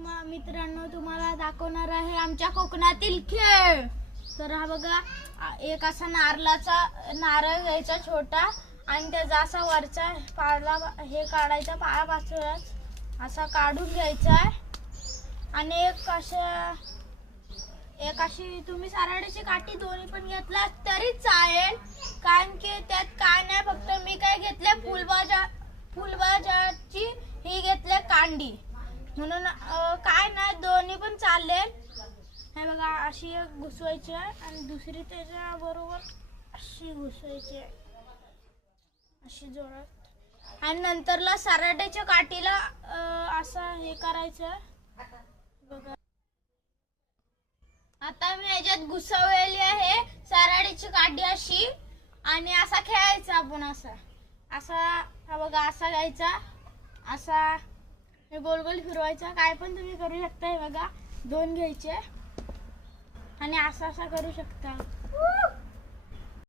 मित्रांनो तुम्हाला दाखवणार आहे आमच्या कोकणातील खेळ। तर हा बघा, एक असा नारळ घ्यायचा छोटा आणि त्याचा असा वरचा पाला हे काढायचा, पायापासूनच असा काढून घ्यायचा आणि एक अशी तुम्ही सारड्याची काठी दोन्ही पण घेतला तरी चालेल, कारण की त्यात काय नाही, फक्त मी काय घेतले फुलबाजाची ही घेतले कांडी, म्हणून काय नाही दोन्ही पण चालेल। हे बघा अशी एक घुसवायची आहे आणि दुसरी त्याच्या बरोबर अशी घुसवायची आहे, अशी जोरात, आणि नंतरला सारड्याच्या काठीला असं हे करायचं बघा। आता मी याच्यात घुसवलेली आहे सारड्याची काठी अशी, आणि असा खेळायचा आपण, असा हा बघा, असा घ्यायचा, असा हे गोल गोल फिरवायचा, काय पण तुम्ही करू शकता। हे बघा दोन घ्यायचे आणि असा करू शकता।